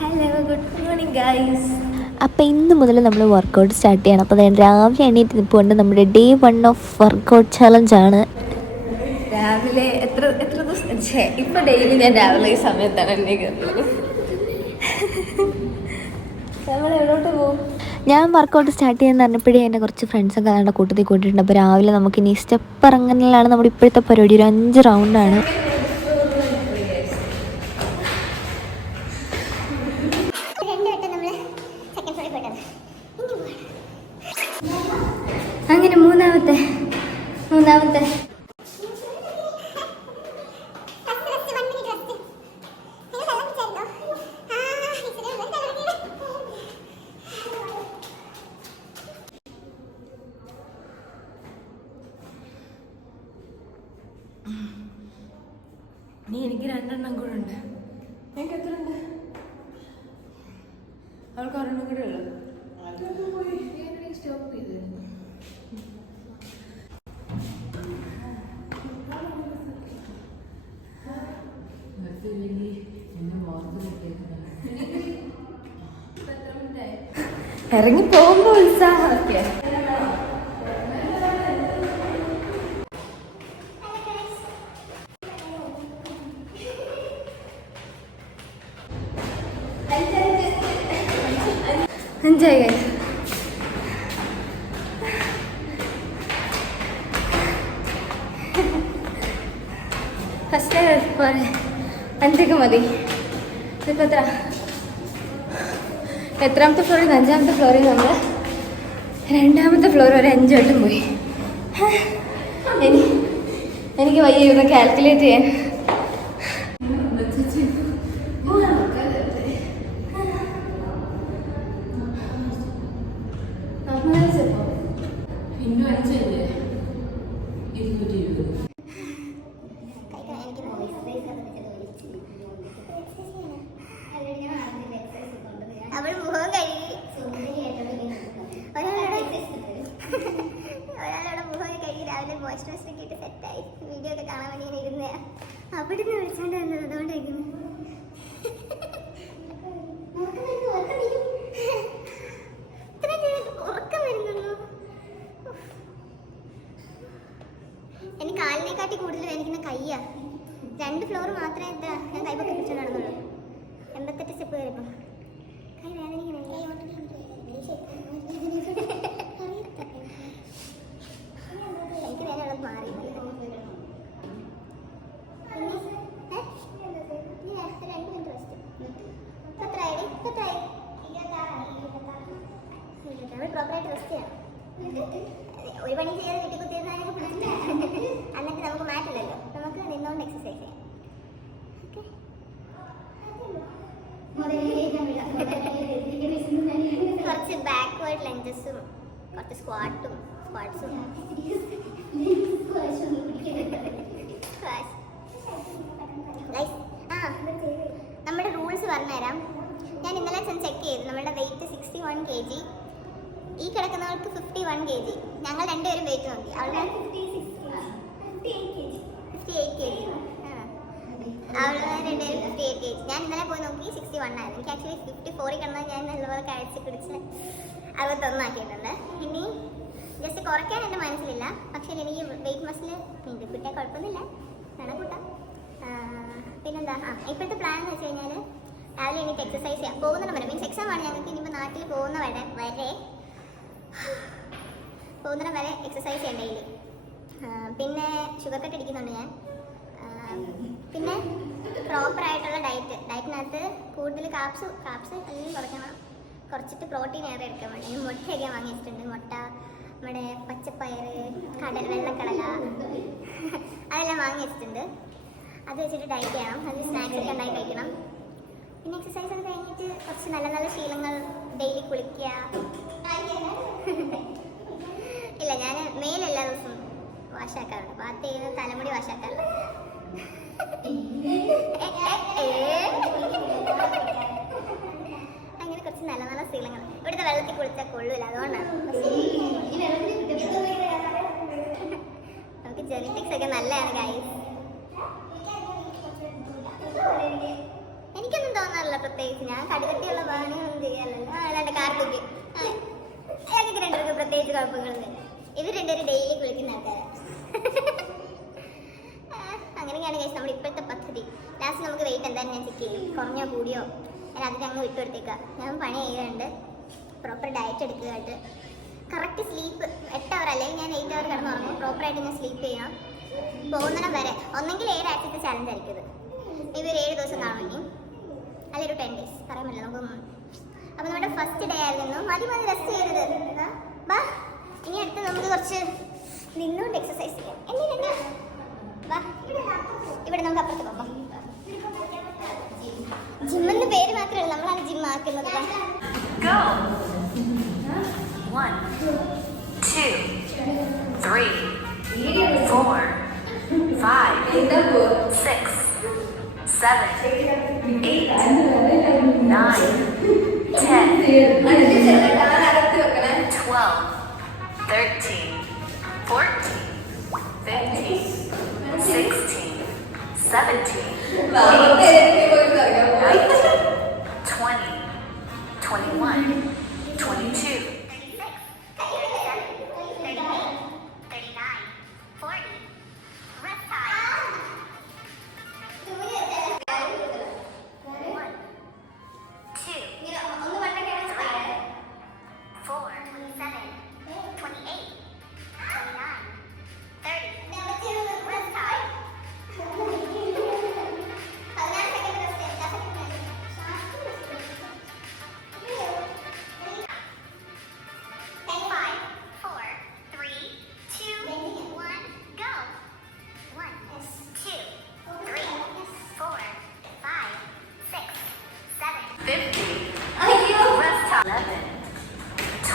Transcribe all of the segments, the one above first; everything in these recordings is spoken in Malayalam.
ഹലോ ഗുഡ് മോർണിംഗ് ഗൈസ് അപ്പോൾ ഇന്ന് മുതൽ നമ്മൾ വർക്കൗട്ട് സ്റ്റാർട്ട് ചെയ്യണം. അപ്പോൾ ഞാൻ രാവിലെ എണീറ്റ് നിൽപ്പുണ്ട് നമ്മുടെ ഡേ വൺ ഓഫ് വർക്കൗട്ട് ചലഞ്ചാണ് രാവിലെ എത്ര എത്ര ദിവസം? ഛേ ഇപ്പൊ ഡെയിലി ഞാൻ രാവിലെ ഈ സമയത്താണ് എണ്ണീക്കുന്നത് നമ്മൾ എവിടോട്ട് പോകും? ഞാൻ വർക്കൗട്ട് സ്റ്റാർട്ട് ചെയ്യാൻ പറഞ്ഞപ്പോഴേ എന്റെ കുറച്ച് ഫ്രണ്ട്സൊക്കെ അതാണ്ട് കൂട്ടത്തിൽ കൂട്ടിയിട്ടുണ്ട്. അപ്പോൾ രാവിലെ നമുക്ക് ഇനി സ്റ്റെപ്പ് ഇറങ്ങുന്നതിലാണ് നമ്മുടെ ഇപ്പോഴത്തെ പരിപാടി. ഒരു അഞ്ച് റൗണ്ടാണ് അങ്ങനെ മൂന്നാമത്തെ മൂന്നാമത്തെ നീ എനിക്ക് രണ്ടെണ്ണം കൂടെ ഉണ്ട് എനിക്ക് എത്ര ഉണ്ട് അവൾക്ക് ഒരെണ്ണം കൂടെ ഉള്ളു സ്റ്റോപ്പ് ചെയ്തിരുന്നു ഇറങ്ങി പോകുമ്പോ ഉത്സാഹമൊക്കെ. എൻജോയ് കഴിച്ചു ഫസ്റ്റ് പോലെ അഞ്ചൊക്കെ മതി. ഇതിപ്പോൾ എത്ര? എത്രാമത്തെ ഫ്ലോറിൽ നിന്ന് അഞ്ചാമത്തെ ഫ്ലോറിൽ നമ്മൾ രണ്ടാമത്തെ ഫ്ലോർ വരെ അഞ്ച് വട്ടം പോയി. എനിക്ക് വയ്യ ഇതൊന്ന് കാൽക്കുലേറ്റ് ചെയ്യാൻ. അവൾ രാവിലെ മോയ്സ്റ്റ് വാഷ് സെറ്റായി വീഡിയോ ഒക്കെ കാണാൻ വേണ്ടി ഇങ്ങനെ ഇരുന്നേ അവിടുന്ന് വിളിച്ചോണ്ട് വന്നത് അതുകൊണ്ടായിരിക്കും. എനിക്ക് കാലിനെക്കാട്ടി കൂടുതൽ വേദനിക്കുന്ന കയ്യാ. രണ്ട് ഫ്ലോർ മാത്രമേ എന്താ ഞാൻ കൈപ്പൊക്കെ പിടിച്ചു നടന്നുള്ളൂ. എൺപത്തെട്ട് സ്റ്റെപ്പ് കയറിയപ്പോൾ കൈ വേദനിക്കണേ എനിക്ക് വേദനയുള്ളത് മാറി രണ്ട് മിനിറ്റ് റെസ്റ്റ് എത്രയായി എത്രയായി നമ്മൾ പ്രോപ്പറായിട്ട് റെസ്റ്റ് ചെയ്യണം ഒരു പണി ചെയ്യാതെ വീട്ടിൽ കുത്തിയിരുന്നാലും പിടിച്ചിട്ട് എന്നിട്ട് നമുക്ക് മാറ്റില്ലല്ലോ നമുക്ക് നിന്നുകൊണ്ട് എക്സസൈസ് ചെയ്യാം കുറച്ച് ബാക്ക്വേർഡ് ലഞ്ചസും കുറച്ച് സ്ക്വാട്ടും സ്ക്വാട്സും നമ്മുടെ റൂൾസ് പറഞ്ഞുതരാം. ഞാൻ ഇന്നലെ ചെന്ന് ചെക്ക് ചെയ്തു. നമ്മുടെ weight sixty one K G ഈ കിടക്കുന്നവർക്ക് ഫിഫ്റ്റി വൺ കെ ജി ഞങ്ങൾ രണ്ടുപേരും വെയിറ്റ് നോക്കി. അവളുടെ ഫിഫ്റ്റി എയ്റ്റ് കെ ജി അവൾ രണ്ടുപേരും ഫിഫ്റ്റി എയ്റ്റ് കെ ജി ഞാൻ ഇന്നലെ പോയി നോക്കി സിക്സ്റ്റി വൺ ആയിരുന്നു. എനിക്ക് ആക്ച്വലി ഫിഫ്റ്റി ഫോറിൽ കിടന്നാൽ ഞാൻ നല്ലപോലെ കഴിച്ച് പിടിച്ച് അറുപത്തൊന്നാക്കിയിട്ടുണ്ട് ഇനി ജസ്റ്റ് കുറയ്ക്കാൻ എന്റെ മനസ്സിലില്ല. പക്ഷേ എനിക്ക് വെയിറ്റ് മസിൽ ഉണ്ട് കിട്ടിയാൽ കുഴപ്പമൊന്നുമില്ല. വേണം കൂട്ടാം. പിന്നെന്താ? ആ ഇപ്പോഴത്തെ പ്ലാൻ എന്ന് വെച്ച് കഴിഞ്ഞാൽ രാവിലെ എനിക്ക് എക്സസൈസ് ചെയ്യാം. പോകുന്ന വരെ മീൻസ് എക്സാം ആണ് ഞങ്ങൾക്ക് ഇനിയിപ്പോൾ നാട്ടിൽ പോകുന്ന വരെ വരെ പോകുന്നിടം വരെ എക്സസൈസ് ചെയ്യണം ഡെയിലി പിന്നെ ഷുഗർ കട്ട് അടിക്കുന്നുണ്ട് ഞാൻ. പിന്നെ പ്രോപ്പർ ആയിട്ടുള്ള ഡയറ്റ് ഡയറ്റിനകത്ത് കൂടുതൽ കാപ്സ് കാപ്സ് എല്ലാം കുറയ്ക്കണം. കുറച്ചിട്ട് പ്രോട്ടീൻ ഏറെ എടുക്കാൻ വേണ്ടി. മുട്ടയൊക്കെ വാങ്ങി വെച്ചിട്ടുണ്ട് മുട്ട നമ്മുടെ പച്ചപ്പയർ കടൽ വെള്ളക്കടല. അതെല്ലാം വാങ്ങി വെച്ചിട്ടുണ്ട് അത് വെച്ചിട്ട് ഡയറ്റ് ചെയ്യണം. അത് സ്നാക്സ് ഒക്കെ ഉണ്ടായി കഴിക്കണം. പിന്നെ എക്സസൈസ് ഒക്കെ കഴിഞ്ഞിട്ട് കുറച്ച് നല്ല നല്ല ശീലങ്ങൾ ഡെയിലി കുളിക്കുക. ഇല്ല ഞാൻ മെയിൽ എല്ലാ ദിവസവും വാഷാക്കാറുണ്ട് ബാത്ത് ചെയ്ത് തലമുടി വാഷാക്കാറില്ല അങ്ങനെ കുറച്ച് നല്ല നല്ല ശീലങ്ങൾ ഇവിടുത്തെ വെള്ളത്തിൽ കുളിച്ചാൽ കൊള്ളൂല അതുകൊണ്ടാണ് നമുക്ക് ജെനറ്റിക്സ് ഒക്കെ നല്ലതാണ് ഗൈസ് എനിക്കൊന്നും തോന്നാറില്ല പ്രത്യേകിച്ച്. ഞാൻ കടുകട്ടിയുള്ള പാനൊന്നും ചെയ്യാറില്ല. അല്ലാണ്ട് കാർത്തുക്ക് ഞങ്ങൾക്ക് രണ്ടുപേർക്ക് പ്രത്യേകിച്ച് കുഴപ്പങ്ങളൊന്നും ഇവർ രണ്ടുപേരും ഡെയിലി കുളിക്കുന്ന ആൾക്കാരാണ് ആ, അങ്ങനെയൊക്കെയാണ് കഴിച്ച് നമ്മുടെ ഇപ്പോഴത്തെ പദ്ധതി ലാസ്റ്റ് നമുക്ക് വെയിറ്റ് എന്തായാലും ഞാൻ ചെക്ക് ചെയ്യും. കുറഞ്ഞോ കൂടിയോ? ഞാൻ അതൊക്കെ അങ്ങ് വിട്ടു വിട്ടുകൊടുത്തേക്കാം ഞാൻ പണി ചെയ്യുന്നുണ്ട്. പ്രോപ്പർ ഡയറ്റ് എടുക്കുകയായിട്ട്. കറക്റ്റ് സ്ലീപ്പ് എട്ട് അവർ അല്ലെങ്കിൽ ഞാൻ എയ്റ്റ് അവർ കിടന്ന് ഉറങ്ങും. പ്രോപ്പറായിട്ട് ഞാൻ സ്ലീപ്പ് ചെയ്യണം. പോകുന്നിടം വരെ. ഒന്നെങ്കിൽ ഏഴ് ആഴ്ചത്തെ ചാലഞ്ച് ആയിരിക്കും ഇത് ഇവർ ഏഴ് ദിവസം കാണും ഇനി അല്ലെങ്കിൽ ഒരു ടെൻ ഡേയ്സ് പറയാൻ പറ്റില്ല നമുക്ക് അപ്പോൾ നമ്മുടെ ഫസ്റ്റ് ഡേ ആയിരുന്നു മതി മതി റെസ്റ്റ് ചെയ്യരുത്. ബാ. ഇനി അടുത്ത് നമുക്ക് കുറച്ച് നിന്നുകൊണ്ട് എക്സസൈസ് ചെയ്യാം. എന്നെ വാ ഇവിടെ നമുക്ക് അപ്പുറത്ത് പോകാം. ജിം എന്ന് പേര് മാത്രമല്ല നമ്മളാണ് ജിം ആക്കുന്നത് Go. One, two, three, four, five, six, seven, eight, nine, ten, twelve, thirteen, fourteen, fifteen, sixteen, seventeen, eighteen. 21, 22.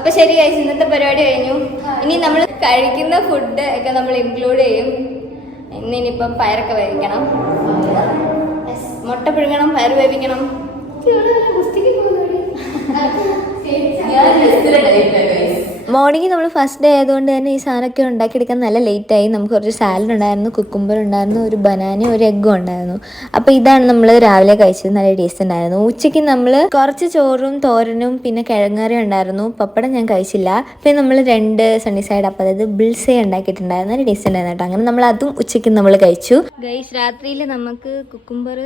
അപ്പൊ ശരി ഗൈസ് ഇന്നത്തെ പരിപാടി കഴിഞ്ഞു. ഇനി നമ്മൾ കഴിക്കുന്ന ഫുഡ് ഒക്കെ നമ്മൾ ഇൻക്ലൂഡ് ചെയ്യും. ഇന്ന് ഇനിയിപ്പം പയറൊക്കെ വേവിക്കണം. മുട്ട പിഴുങ്ങണം പയർ വേവിക്കണം. മോർണിംഗ് നമ്മൾ ഫസ്റ്റ് ഡേ ആയതുകൊണ്ട് തന്നെ ഈ സാധനമൊക്കെ ഉണ്ടാക്കിയെടുക്കാൻ നല്ല ലേറ്റ് ആയി. നമുക്ക് കുറച്ച് സാലഡ് ഉണ്ടായിരുന്നു കുക്കുംബർ ഉണ്ടായിരുന്നു ഒരു ബനാനയും ഒരു എഗ്ഗും ഉണ്ടായിരുന്നു. അപ്പോൾ ഇതാണ് നമ്മൾ രാവിലെ കഴിച്ചത്. നല്ല ടേസ്റ്റ് ഉണ്ടായിരുന്നു. ഉച്ചയ്ക്ക് നമ്മൾ കുറച്ച് ചോറും തോരനും പിന്നെ കിഴങ്ങറിയും ഉണ്ടായിരുന്നു. പപ്പടം ഞാൻ കഴിച്ചില്ല. പിന്നെ നമ്മൾ രണ്ട് സണ്ണി സൈഡ് അപ്പം അതായത് ബിൾസേ ഉണ്ടാക്കിയിട്ടുണ്ടായിരുന്നു. നല്ല ടേസ്റ്റ് ഉണ്ടായിരുന്നു കേട്ടോ. അങ്ങനെ നമ്മൾ അതും ഉച്ചയ്ക്ക് നമ്മൾ കഴിച്ചു. ഗൈസ് രാത്രിയിൽ നമുക്ക് കുക്കുംബർ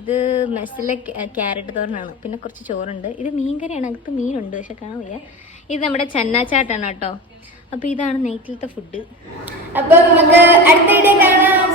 ഇത് മെസ്സിലെ ക്യാരറ്റ് തോരനാണ്. പിന്നെ കുറച്ച് ചോറുണ്ട്. ഇത് മീൻകറിയാണ്. അകത്ത് മീനുണ്ട് പക്ഷെ വയ്യ. ഇത് നമ്മുടെ ചന്നാച്ചാട്ടാണ് കേട്ടോ. അപ്പോൾ ഇതാണ് നൈറ്റിലത്തെ ഫുഡ് അപ്പോൾ നമുക്ക് അടുത്ത വീഡിയോ കാണാം.